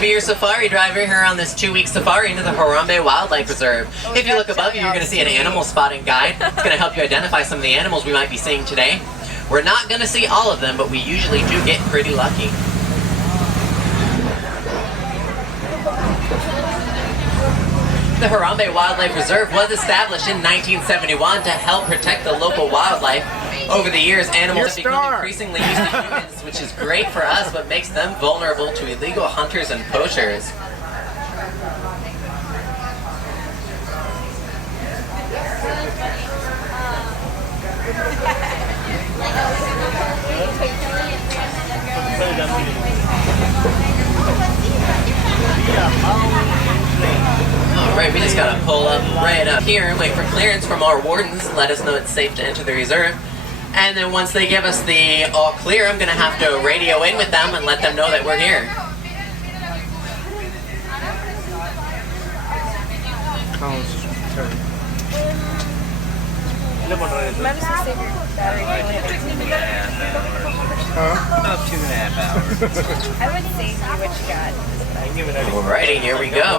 to be your safari driver here on this 2-week safari into the Harambe Wildlife Reserve. If you look above you, you're going to see an animal spotting guide. It's going to help you identify some of the animals we might be seeing today. We're not going to see all of them, but we usually do get pretty lucky. The Harambe Wildlife Reserve was established in 1971 to help protect the local wildlife. Over the years, animals have become increasingly used to humans, which is great for us, but makes them vulnerable to illegal hunters and poachers. Alright, we just gotta pull up right up here and wait for clearance from our wardens to let us know it's safe to enter the reserve. And then once they give us the all clear, I'm gonna have to radio in with them and let them know that we're here. About 2.5 hours. I would say what you got. Alrighty, here we go.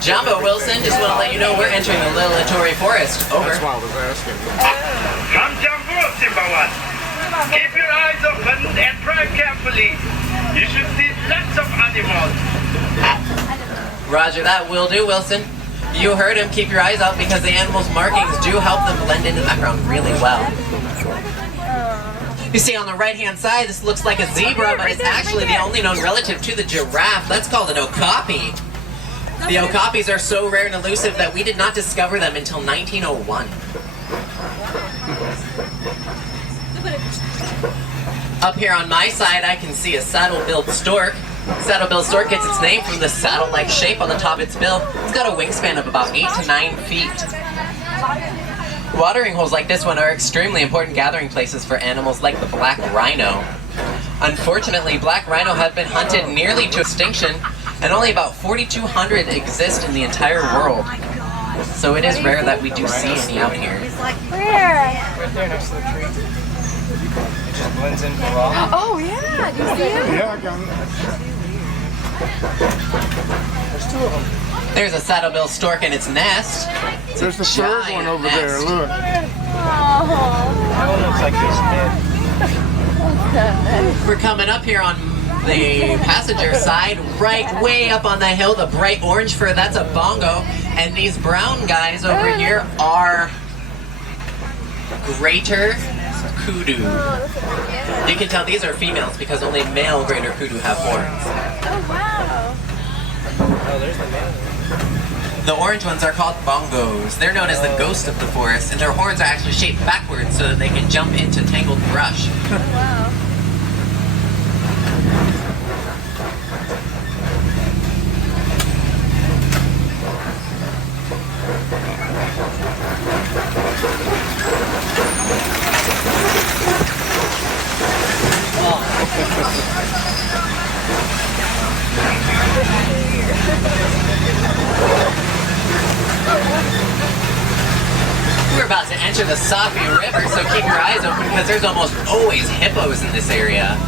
Jumbo Wilson, just want to let you know we're entering the Lilitory Forest. Over. That's why I was asking. Come Jumbo, Simbawan. Keep your eyes open and drive carefully. You should see lots of animals. Roger that, will do, Wilson. You heard him, keep your eyes out because the animals' markings do help them blend into the background really well. You see on the right-hand side, this looks like a zebra, but it's actually the only known relative to the giraffe. That's called an okapi. The okapis are so rare and elusive that we did not discover them until 1901. Up here on my side, I can see a saddle-billed stork. Saddle-billed stork gets its name from the saddle-like shape on the top of its bill. It's got a wingspan of about 8 to 9 feet. Watering holes like this one are extremely important gathering places for animals like the black rhino. Unfortunately, black rhino have been hunted nearly to extinction, and only about 4,200 exist in the entire world. So it is rare that we do see any out here. Where? Right there next to the tree. It just blends into the rock. Oh yeah, do you see him? Yeah, I got it. There's 2 of them. There's a saddle-billed stork in its nest. There's the third one over there, look. That one looks like he's dead. We're coming up here on the passenger side, right way up on the hill, the bright orange fur, that's a bongo. And these brown guys over here are greater kudu. You can tell these are females because only male greater kudu have horns. Oh wow. Oh, there's the man. The orange ones are called bongos. They're known as the ghost of the forest, and their horns are actually shaped backwards so that they can jump into tangled brush. Oh wow. We're about to enter the Safi River, so keep your eyes open because there's almost always hippos in this area.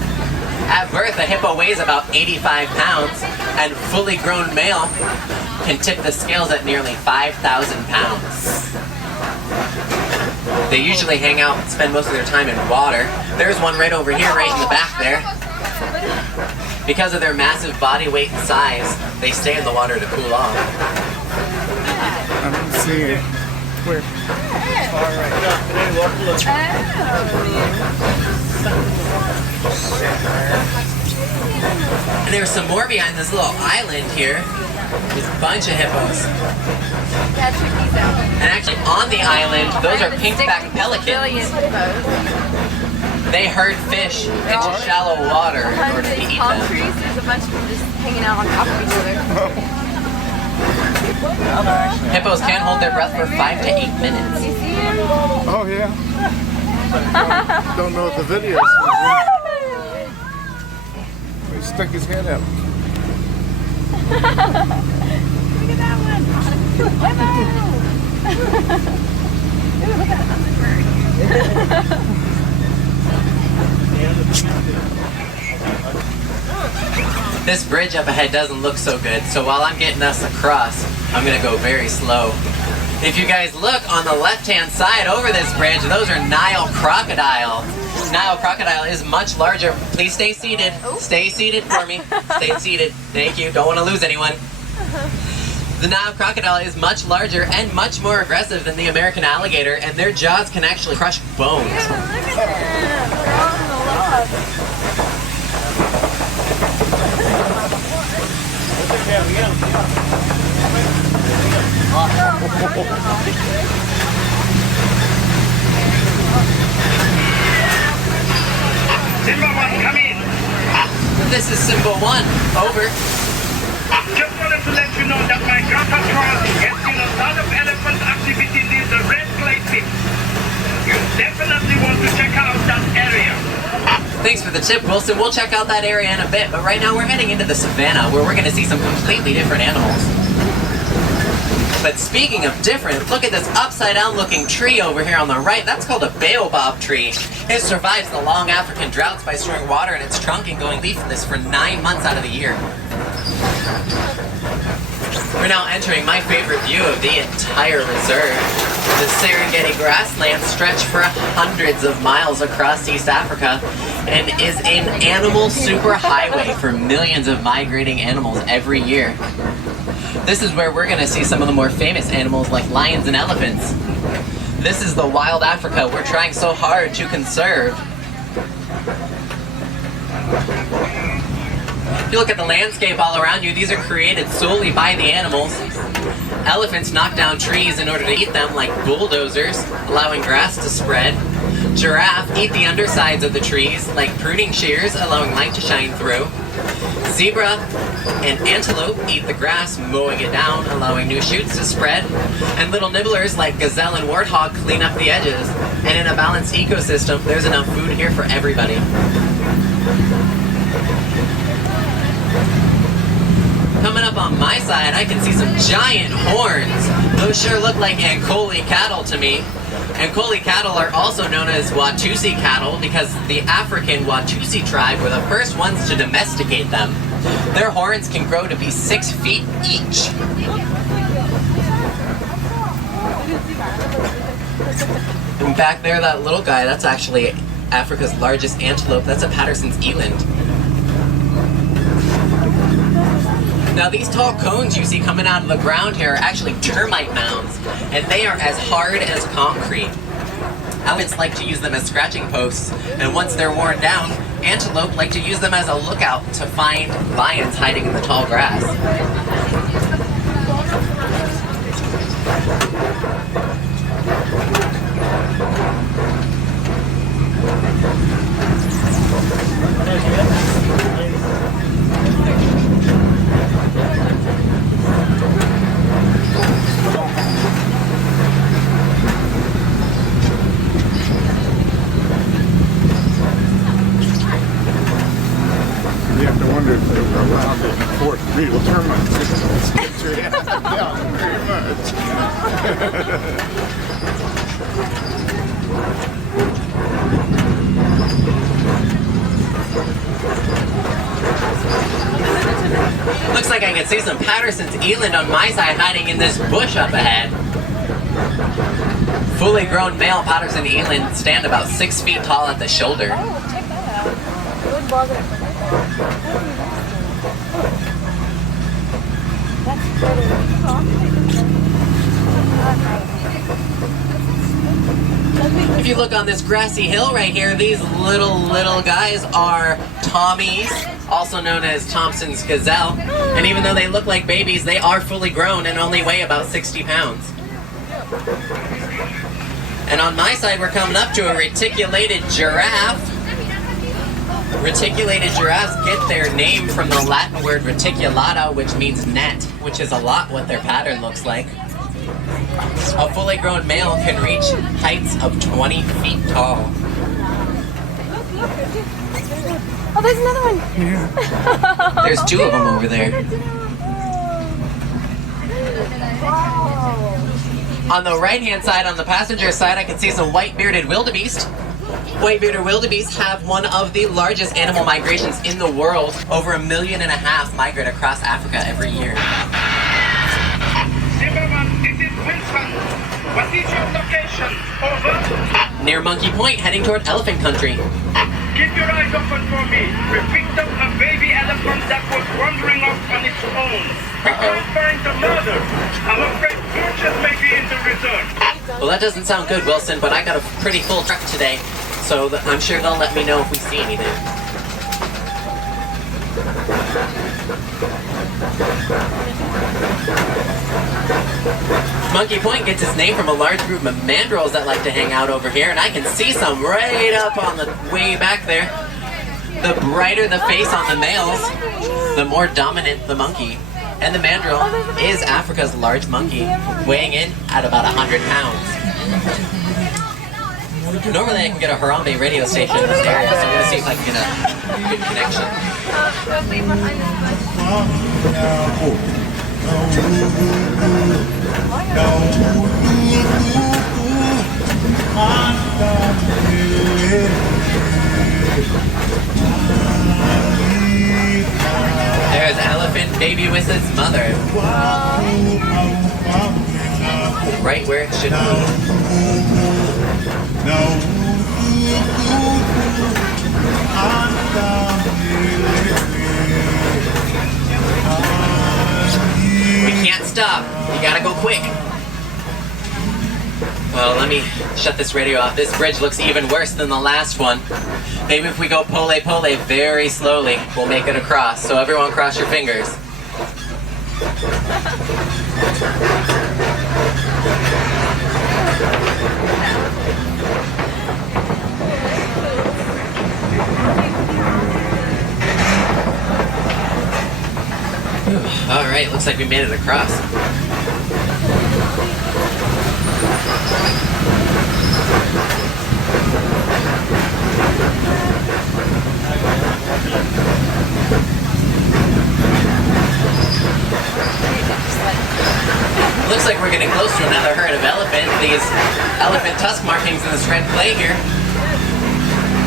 At birth, a hippo weighs about 85 pounds, and fully grown male can tip the scales at nearly 5,000 pounds. They usually hang out and spend most of their time in water. There's one right over here, right in the back there. Because of their massive body weight and size, they stay in the water to cool off. I didn't see it. Where? Far right. Look. And there's some more behind this little island here. There's a bunch of hippos. Yeah, check these out. And actually on the island, those are pink-backed pelicans. They herd fish into shallow water in order to eat palm them. trees, there's a bunch of them just hanging out on top of each other. Hippos can hold their breath for 5 to 8 minutes. You see him? Oh, yeah. Don't know what the video is. He stuck his head out. Look at that one. Ooh, look at that hummingbird. This bridge up ahead doesn't look so good, so while I'm getting us across, I'm gonna go very slow. If you guys look on the left-hand side over this bridge, those are Nile crocodile. Nile crocodile is much larger. Please stay seated. Stay seated for me. Stay seated. Thank you. Don't want to lose anyone. The Nile crocodile is much larger and much more aggressive than the American alligator, and their jaws can actually crush bones. Look at them. They're all on the left. Simba 1, come in. This is Simba 1. Over. Just wanted to let you know that my grandpa Charles has seen a lot of elephant activity near the red clay pit. You definitely want to check out that area. Thanks for the tip, Wilson. We'll check out that area in a bit, but right now we're heading into the savannah where we're going to see some completely different animals. But speaking of different, look at this upside-down looking tree over here on the right. That's called a baobab tree. It survives the long African droughts by storing water in its trunk and going leafless for 9 months out of the year. We're now entering my favorite view of the entire reserve. The Serengeti grasslands stretch for hundreds of miles across East Africa and is an animal superhighway for millions of migrating animals every year. This is where we're going to see some of the more famous animals like lions and elephants. This is the wild Africa we're trying so hard to conserve. If you look at the landscape all around you, these are created solely by the animals. Elephants knock down trees in order to eat them like bulldozers, allowing grass to spread. Giraffe eat the undersides of the trees like pruning shears, allowing light to shine through. Zebra and antelope eat the grass, mowing it down, allowing new shoots to spread. And little nibblers like gazelle and warthog clean up the edges. And in a balanced ecosystem, there's enough food here for everybody. Coming up on my side, I can see some giant horns. Those sure look like Ankoli cattle to me. Ankoli cattle are also known as Watusi cattle because the African Watusi tribe were the first ones to domesticate them. Their horns can grow to be 6 feet each. And back there, that little guy, that's actually Africa's largest antelope. That's a Patterson's eland. Now these tall cones you see coming out of the ground here are actually termite mounds, and they are as hard as concrete. Elephants like to use them as scratching posts, and once they're worn down, antelope like to use them as a lookout to find lions hiding in the tall grass. You have to wonder if they were around in the fourth real termites. Yeah, very much. Looks like I can see some Patterson's eland on my side hiding in this bush up ahead. Fully grown male Patterson eland stand about 6 feet tall at the shoulder. Oh, check that out. It would bother it. That's If you look on this grassy hill right here, these little guys are Tommies, also known as Thompson's gazelle. And even though they look like babies, they are fully grown and only weigh about 60 pounds. And on my side, we're coming up to a reticulated giraffe. Reticulated giraffes get their name from the Latin word reticulata, which means net, which is a lot what their pattern looks like. A fully grown male can reach heights of 20 feet tall. Oh, there's another one. There's 2 of them over there. Wow. On the right-hand side, on the passenger side, I can see some white-bearded wildebeest. White-bearded wildebeest have one of the largest animal migrations in the world. Over 1.5 million migrate across Africa every year. Zimmerman, this is Wilson. What is your location? Over. Near Monkey Point, heading toward elephant country. Keep your eyes open for me. We picked up a baby elephant that was wandering off on its own. We can't find the mother. I'm afraid torches may be in the reserve. Well, that doesn't sound good, Wilson, but I got a pretty full truck today, so I'm sure they'll let me know if we see anything. Monkey Point gets its name from a large group of mandrills that like to hang out over here, and I can see some right up on the way back there. The brighter the face on the males, the more dominant the monkey. And the mandrill is Africa's large monkey, weighing in at about 100 pounds. Normally I can get a Harambe radio station in this area, so I'm going to see if I can get a good connection. There's Elephant Baby Wiss's mother. Right where it should be. We can't stop. You gotta go quick. Well, let me shut this radio off. This bridge looks even worse than the last one. Maybe if we go pole very slowly, we'll make it across. So everyone cross your fingers. All right, looks like we made it across. Looks like we're getting close to another herd of elephant. These elephant tusk markings in this red clay here.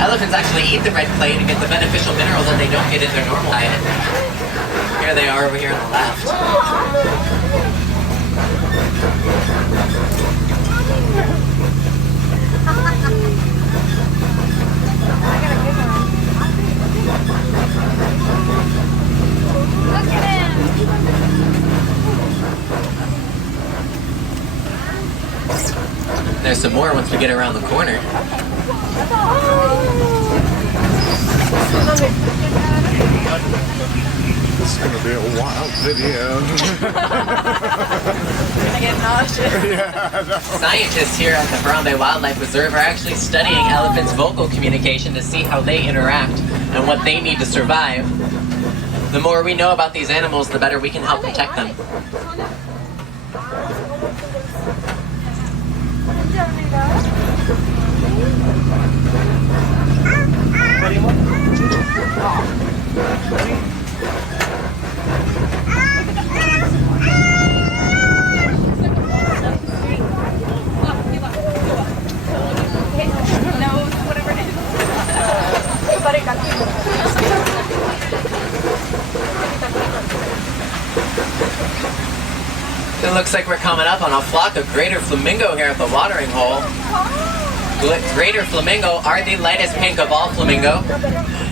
Elephants actually eat the red clay to get the beneficial minerals that they don't get in their normal diet. Here they are over here on the left. Look at him! There's some more once we get around the corner. This is going to be a wild video. I get nauseous. Yeah, Scientists here at the Harambe Wildlife Reserve are actually studying elephants' vocal communication to see how they interact and what they need to survive. The more we know about these animals, the better we can help protect them. It looks like we're coming up on a flock of greater flamingo here at the watering hole. Greater flamingo are the lightest pink of all flamingo,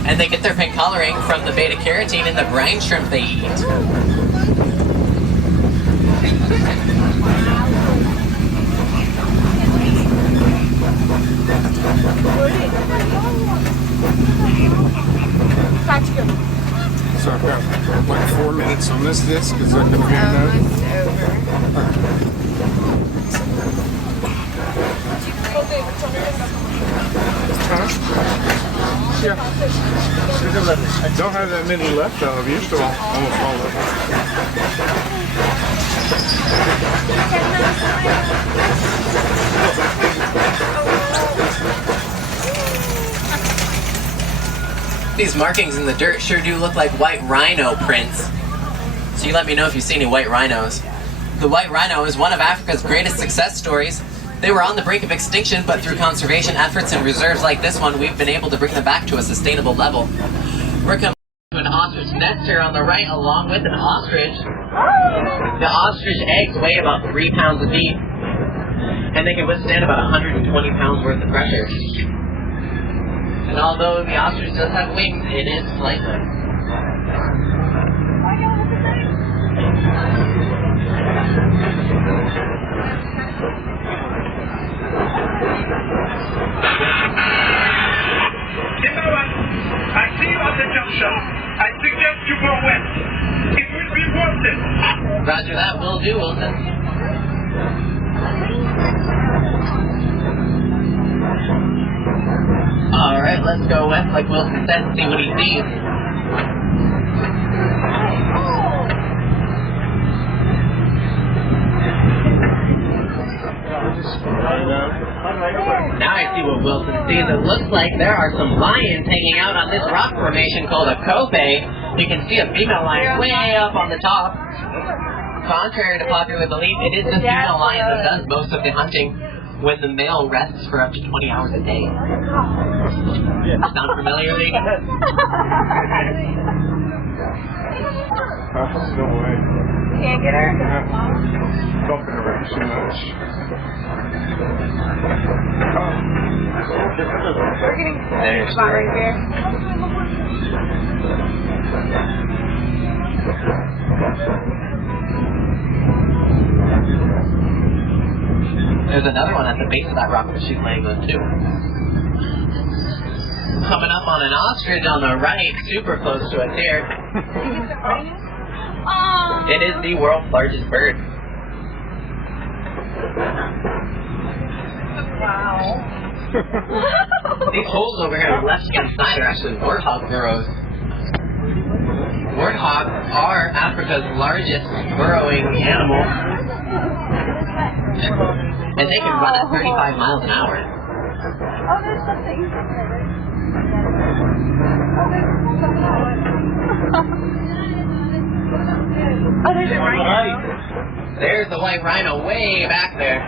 and they get their pink coloring from the beta carotene in the brine shrimp they eat. so I've got like 4 minutes on this disc. Is that going to be enough? Almost over. Yeah. I don't have that many left though. I've used them almost all of them. These markings in the dirt sure do look like white rhino prints. So you let me know if you see any white rhinos. The white rhino is one of Africa's greatest success stories. They were on the brink of extinction, but through conservation efforts and reserves like this one, we've been able to bring them back to a sustainable level. We're coming to an ostrich nest here on the right, along with an ostrich. The ostrich eggs weigh about 3 pounds a piece, and they can withstand about 120 pounds worth of pressure. And although the ostrich does have wings, it is flightless. I see you at the junction. I suggest you go west. It will be worth it. Roger that, will do, Wilson. Alright, let's go west like Wilson said and see what he sees. Now I see what Wilson sees. It looks like there are some lions hanging out on this rock formation called a cope. You can see a female lion way up on the top. Contrary to popular belief, it is the female lion that does most of the hunting, when the male rests for up to 20 hours a day. Sound familiar, Lee? No way. Can't get her? Bumping around too much. We're getting There she spot right there. There's another one at the base of that rock that she's laying on too. Coming up on an ostrich on the right, super close to us here. It is the world's largest bird. Wow. These holes over here on the left-hand side are actually warthog burrows. Warthogs are Africa's largest burrowing animal. And they can run at 35 miles an hour. Oh, there's something. Oh, there's a rhino. There's the white rhino way back there.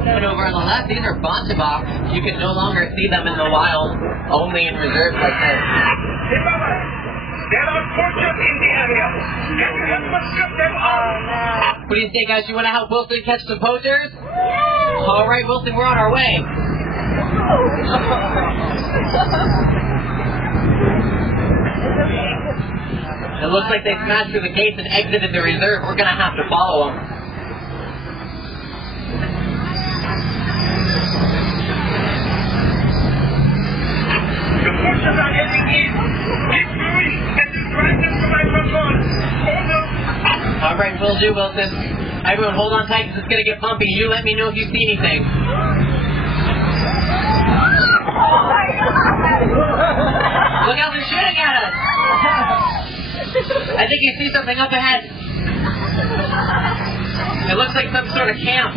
And over on the left, these are bontebok. You can no longer see them in the wild, only in reserves like this. There are poachers in the area. Can you help us cut them off? What do you say, guys? You want to help Wilson catch some poachers? All right, Wilson, we're on our way. It looks like they smashed through the gates and exited the reserve. We're going to have to follow them. The poachers are heading in. Keep moving and you drive them to my patrol. Over. All right, will do, Wilson. Everyone, hold on tight because it's going to get bumpy. You let me know if you see anything. Look out, they're shooting at us! I think you see something up ahead. It looks like some sort of camp.